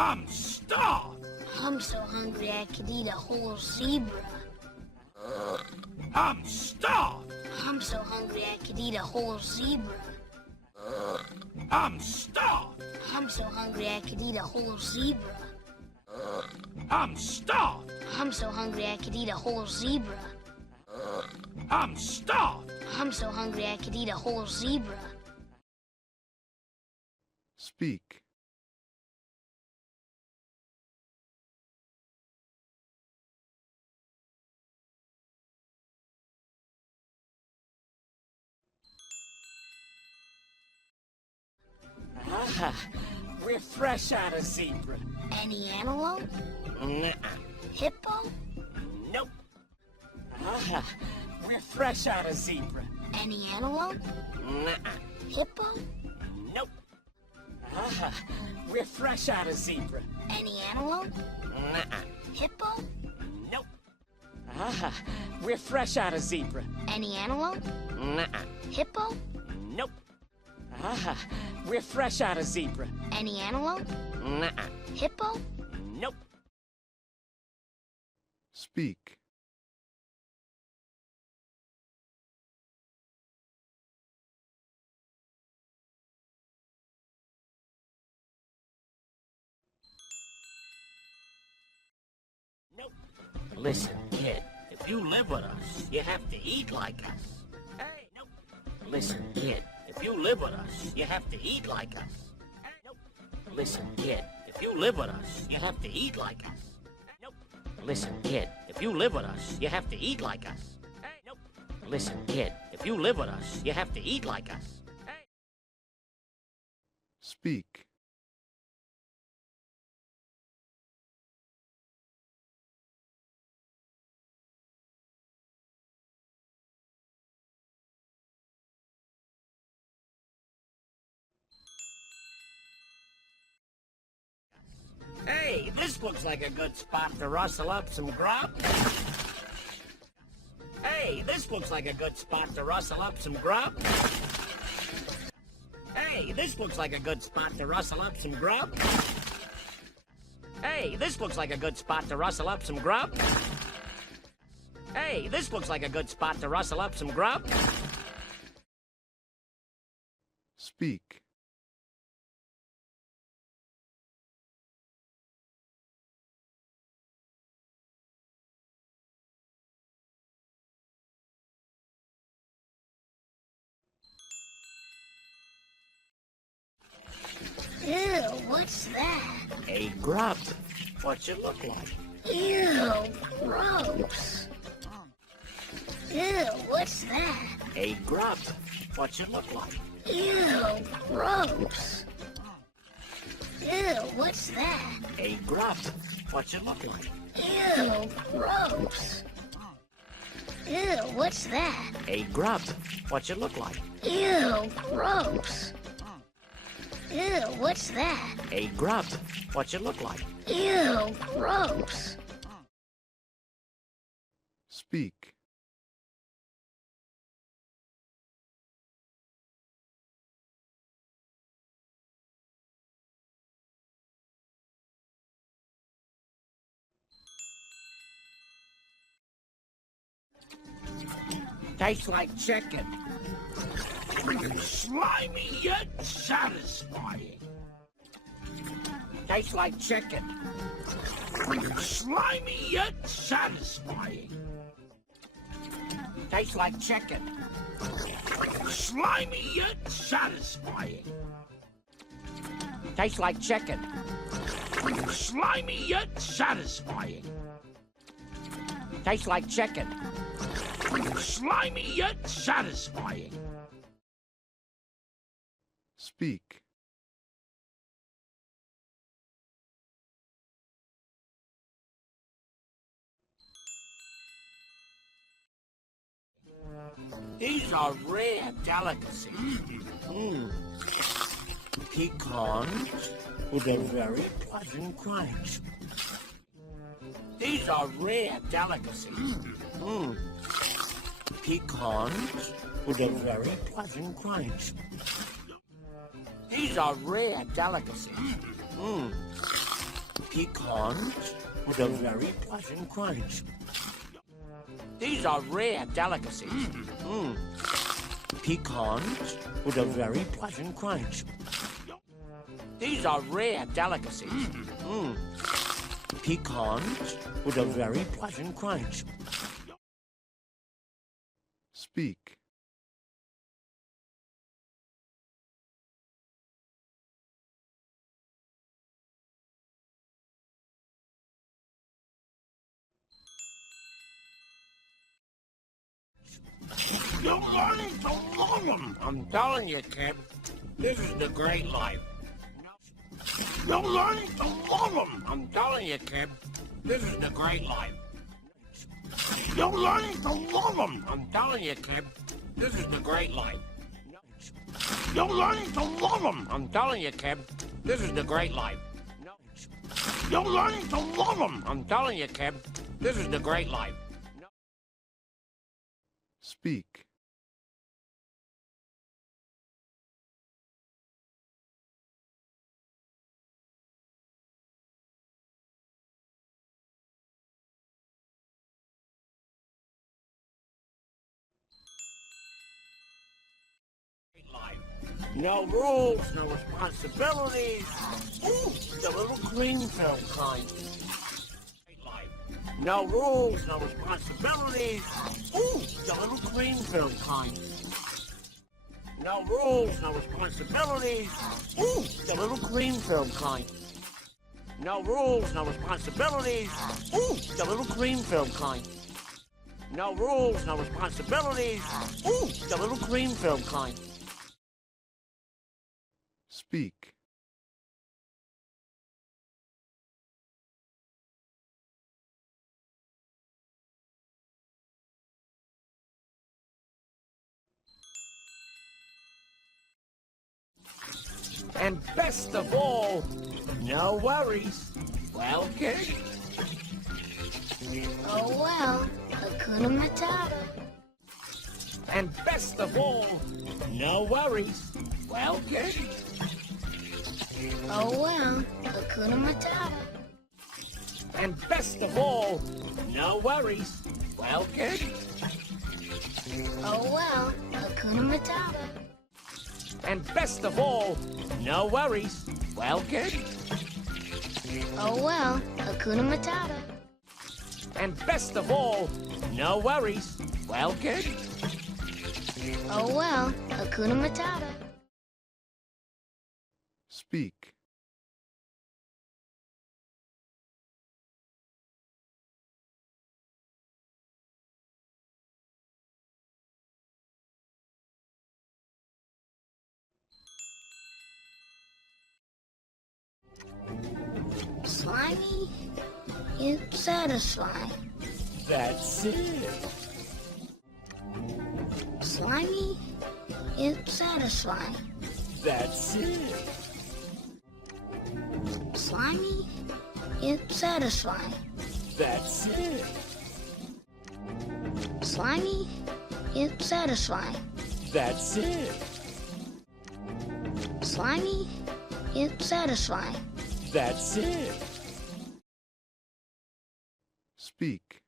I'm starved. I'm so hungry I could eat a whole zebra. I'm starved. I'm so hungry I could eat a whole zebra. I'm starved. I'm so hungry I could eat a whole zebra. I'm starved. I'm so hungry I could eat a whole zebra. I'm starved. I'm so hungry I could eat a whole zebra. Speak. We're fresh out of zebra. Any antelope? Nuh-uh. Hippo? Nope. We're fresh out of zebra. Any antelope? Nuh-uh. Hippo? Nope. We're fresh out of zebra. Any antelope? Nuh-uh. Hippo? Nope. We're fresh out of zebra. Any antelope? Nuh-uh. Hippo? Nope. We're fresh out of zebra. Any antelope? Nuh-uh. Hippo? Nope. Speak. Nope. Listen, kid, if you live with us, you have to eat like us. Hey, nope. Listen, kid, if you live with us, you have to eat like us. Hey, nope. Listen, kid, if you live with us, you have to eat like us. Hey, nope. Listen, kid, if you live with us, you have to eat like us. Hey, nope. Listen, kid, if you live with us, you have to eat like us. Hey. Speak. Hey, this looks like a good spot to rustle up some grub. Hey, this looks like a good spot to rustle up some grub. Hey, this looks like a good spot to rustle up some grub. Hey, this looks like a good spot to rustle up some grub. Hey, this looks like a good spot to rustle up some grub. Speak. Ew, what's that? A grub. What's it look like? Ew, gross. Ew, what's that? A grub. What's it look like? Ew, gross. Ew, what's that? A grub. What's it look like? Ew, gross. Ew, what's that? A grub. What's it look like? Ew, gross. Ew, what's that? A grub. What's it look like? Ew, gross. Speak. Tastes like chicken. Slimy yet satisfying. Tastes like chicken. Slimy yet satisfying. Tastes like chicken. Slimy yet satisfying. Tastes like chicken. Slimy yet satisfying. Tastes like chicken. Slimy yet satisfying. Speak. These are rare delicacies. Pecans with a very pleasant crunch. These are rare delicacies. Pecans with a very pleasant crunch. These are rare delicacies. Pecans with a very pleasant crunch. These are rare delicacies. Pecans with a very pleasant crunch. These are rare delicacies. Pecans with a very pleasant crunch. Speak. You're learning to love them. I'm telling you, kid, this is the great life. You're learning to love them. I'm telling you, kid, this is the great life. You're learning to love them. I'm telling you, kid, this is the great life. You're learning to love them. I'm telling you, kid, this is the great life. You're learning to love them. I'm telling you, kid, this is the great life. Speak. No rules, no responsibilities. Ooh, the little green film kind. No rules, no responsibilities. Ooh, the little green film kind. No rules, no responsibilities. Ooh, the little green film kind. No rules, no responsibilities. Ooh, the little green film kind. No rules, no responsibilities. Ooh, the little green film kind. Speak. And best of all, no worries. Well, kid? Oh well, Hakuna Matata. And best of all, no worries. Well, kid? Oh well, Hakuna Matata. And best of all, no worries. Well, kid? Oh well, Hakuna Matata. And best of all, no worries. Well, kid? Oh well, Hakuna Matata. And best of all, no worries. Well, kid? Oh well, Hakuna Matata. Speak. Slimy, yet satisfying. That's it. Slimy, yet satisfying. That's it. Slimy, yet satisfying. That's it. Slimy, yet satisfying. That's it. Slimy, yet satisfying. That's it. Speak.